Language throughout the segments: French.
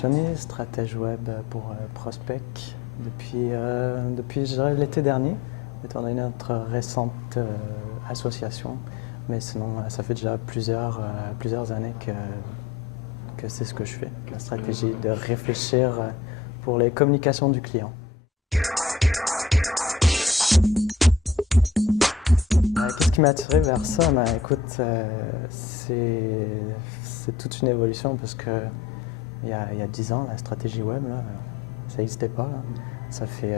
Johnny, stratège web pour Prospect depuis je dirais, l'été dernier, étant donné notre récente association. Mais sinon, ça fait déjà plusieurs années que c'est ce que je fais, la stratégie de réfléchir pour les communications du client. Qu'est-ce qui m'a attiré vers ça? Écoute, c'est toute une évolution parce que il y a 10 ans, la stratégie web, là, ça n'existait pas. Là. Ça fait,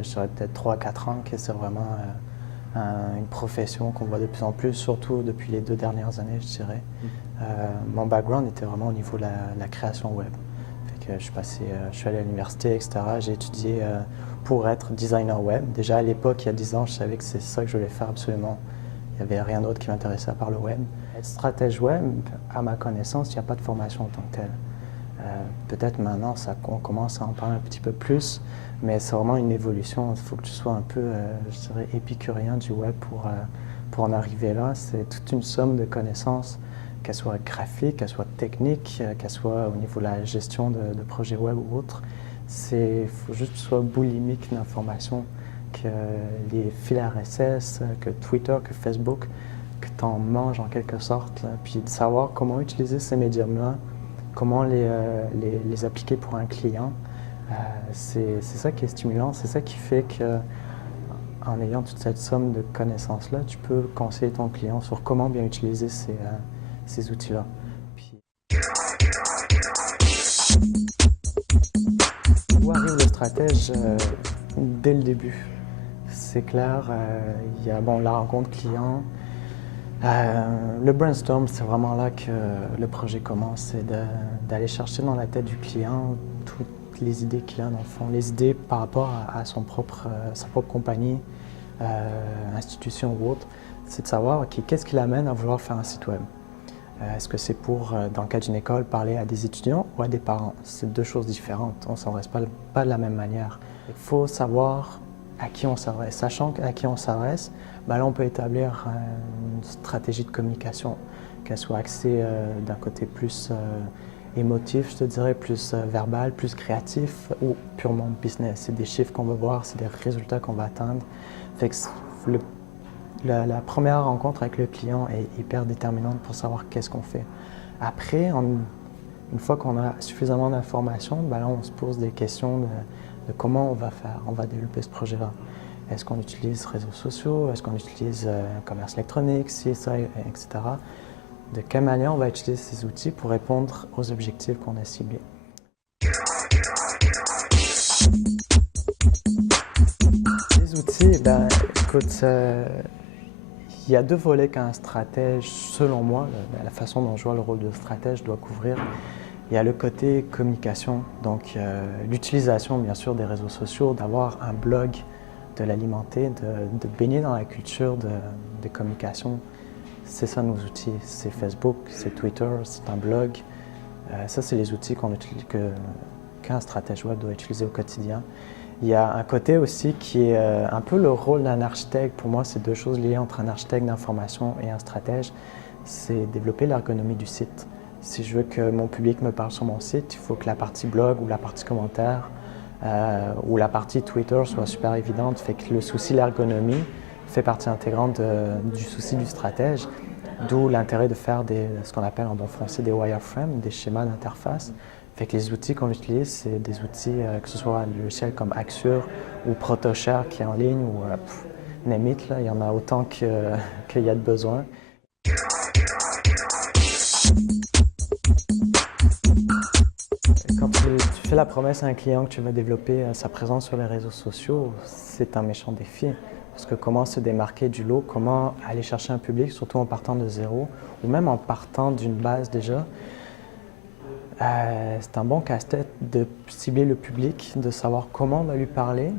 je dirais peut-être 3 à 4 ans que c'est vraiment une profession qu'on voit de plus en plus, surtout depuis les 2 dernières années, je dirais. Mon background était vraiment au niveau de la création web. Fait que je suis allé à l'université, etc. J'ai étudié pour être designer web. Déjà à l'époque, il y a 10 ans, je savais que c'est ça que je voulais faire absolument. Il n'y avait rien d'autre qui m'intéressait à part le web. Être stratège web, à ma connaissance, il n'y a pas de formation en tant que telle. Peut-être maintenant, on commence à en parler un petit peu plus, mais c'est vraiment une évolution. Il faut que tu sois un peu, je dirais, épicurien du web pour en arriver là. C'est toute une somme de connaissances, qu'elles soient graphiques, qu'elles soient techniques, qu'elles soient au niveau de la gestion de projets web ou autres. Il faut juste que tu sois boulimique d'informations, que les fils RSS, que Twitter, que Facebook, que tu en manges en quelque sorte, là, puis de savoir comment utiliser ces médiums-là, comment les appliquer pour un client. C'est ça qui est stimulant, c'est ça qui fait qu'en ayant toute cette somme de connaissances-là, tu peux conseiller ton client sur comment bien utiliser ces outils-là. Où arrive le stratège dès le début? C'est clair, il y a la rencontre client. Le brainstorm, c'est vraiment là que le projet commence, c'est d'aller chercher dans la tête du client toutes les idées qu'il a dans le fond, les idées par rapport à sa propre compagnie, institution ou autre. C'est de savoir, OK, qu'est-ce qui l'amène à vouloir faire un site web? Est-ce que c'est pour, dans le cas d'une école, parler à des étudiants ou à des parents? C'est deux choses différentes, on ne s'adresse pas de la même manière. Il faut savoir à qui on s'adresse. Sachant à qui on s'adresse, là on peut établir une stratégie de communication, qu'elle soit axée d'un côté plus émotif, je te dirais, plus verbal, plus créatif ou purement business. C'est des chiffres qu'on veut voir, c'est des résultats qu'on va atteindre. Fait que la première rencontre avec le client est hyper déterminante pour savoir qu'est-ce qu'on fait. Après, une fois qu'on a suffisamment d'informations, là on se pose des questions de comment on va développer ce projet-là. Est-ce qu'on utilise réseaux sociaux? Est-ce qu'on utilise commerce électronique, CSI, etc. De quelle manière on va utiliser ces outils pour répondre aux objectifs qu'on a ciblés? Les outils, écoute, il y a 2 volets qu'un stratège, selon moi, la façon dont je vois le rôle de stratège doit couvrir. Il y a le côté communication, donc l'utilisation bien sûr des réseaux sociaux, d'avoir un blog, de l'alimenter, de baigner dans la culture de communication. C'est ça nos outils, c'est Facebook, c'est Twitter, c'est un blog. Ça, c'est les outils qu'un stratège web doit utiliser au quotidien. Il y a un côté aussi qui est un peu le rôle d'un architecte. Pour moi, c'est 2 choses liées entre un architecte d'information et un stratège. C'est développer l'ergonomie du site. Si je veux que mon public me parle sur mon site, il faut que la partie blog ou la partie commentaire ou la partie Twitter soit super évidente. Fait que le souci de l'ergonomie fait partie intégrante du souci du stratège, d'où l'intérêt de faire ce qu'on appelle en bon français des wireframes, des schémas d'interface. Fait que les outils qu'on utilise, c'est des outils, que ce soit un logiciel comme Axure ou Protoshare qui est en ligne ou name it, là, il y en a autant qu'il y a de besoin. Quand tu fais la promesse à un client que tu vas développer sa présence sur les réseaux sociaux, c'est un méchant défi. Parce que comment se démarquer du lot, comment aller chercher un public, surtout en partant de zéro, ou même en partant d'une base déjà. C'est un bon casse-tête de cibler le public, de savoir comment on va lui parler.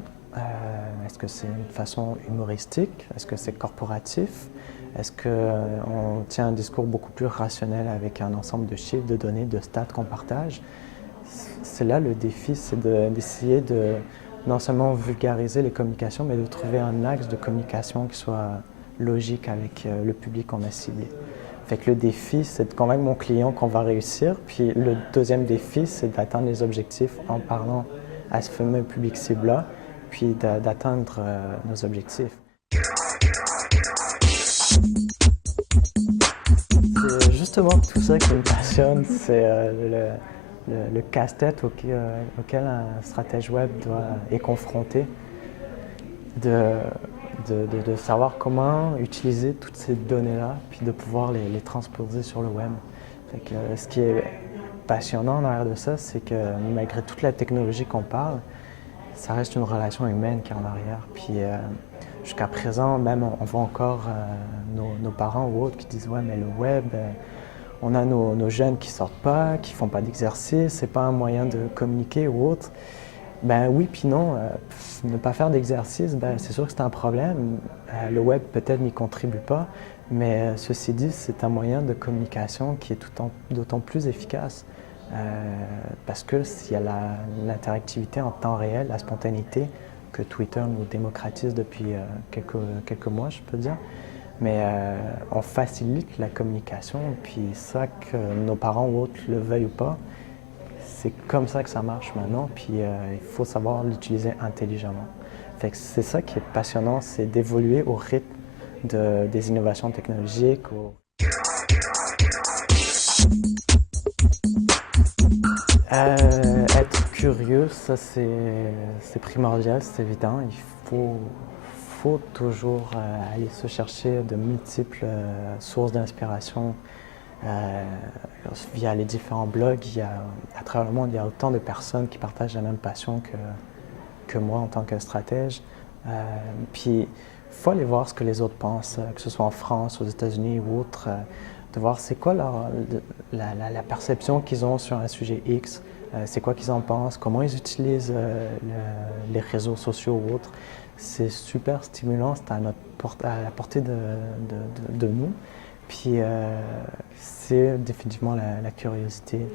Est-ce que c'est une façon humoristique? Est-ce que c'est corporatif? Est-ce qu'on tient un discours beaucoup plus rationnel avec un ensemble de chiffres, de données, de stats qu'on partage? C'est là le défi, c'est d'essayer de non seulement vulgariser les communications, mais de trouver un axe de communication qui soit logique avec le public qu'on a ciblé. Fait que le défi, c'est de convaincre mon client qu'on va réussir. Puis le deuxième défi, c'est d'atteindre les objectifs en parlant à ce fameux public cible-là, puis d'atteindre nos objectifs. C'est justement tout ça qui me passionne, c'est le casse-tête auquel un stratège web est confronté, de savoir comment utiliser toutes ces données-là, puis de pouvoir les transposer sur le web. Fait que, ce qui est passionnant en arrière de ça, c'est que malgré toute la technologie qu'on parle, ça reste une relation humaine qui est en arrière. Puis jusqu'à présent, même on voit encore nos parents ou autres qui disent « Ouais, mais le web, on a nos jeunes qui sortent pas, qui font pas d'exercice, c'est pas un moyen de communiquer ou autre. » Ben oui, puis non. Ne pas faire d'exercice, ben, c'est sûr que c'est un problème. Le web peut-être n'y contribue pas, mais ceci dit, c'est un moyen de communication qui est d'autant plus efficace. Parce que s'il y a l'interactivité en temps réel, la spontanéité que Twitter nous démocratise depuis quelques mois, je peux dire. Mais on facilite la communication, puis ça, que nos parents ou autres le veuillent ou pas, c'est comme ça que ça marche maintenant, puis il faut savoir l'utiliser intelligemment. Fait que c'est ça qui est passionnant, c'est d'évoluer au rythme des innovations technologiques. Être curieux, ça c'est primordial, c'est évident. Il faut toujours aller se chercher de multiples sources d'inspiration. Via les différents blogs, à travers le monde, il y a autant de personnes qui partagent la même passion que moi en tant que stratège. Puis, il faut aller voir ce que les autres pensent, que ce soit en France, aux États-Unis ou autre, de voir c'est quoi la perception qu'ils ont sur un sujet X, c'est quoi qu'ils en pensent, comment ils utilisent les réseaux sociaux ou autres. C'est super stimulant, c'est à la portée de nous. Puis c'est définitivement la curiosité,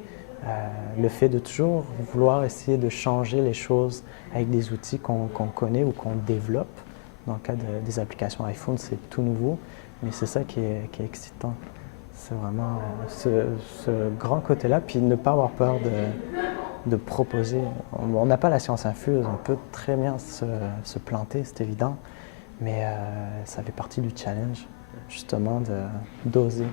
le fait de toujours vouloir essayer de changer les choses avec des outils qu'on connaît ou qu'on développe. Dans le cas des applications iPhone, c'est tout nouveau, mais c'est ça qui est excitant. C'est vraiment ce grand côté-là, puis ne pas avoir peur de proposer. On n'a pas la science infuse, on peut très bien se planter, c'est évident, mais ça fait partie du challenge, justement, d'oser.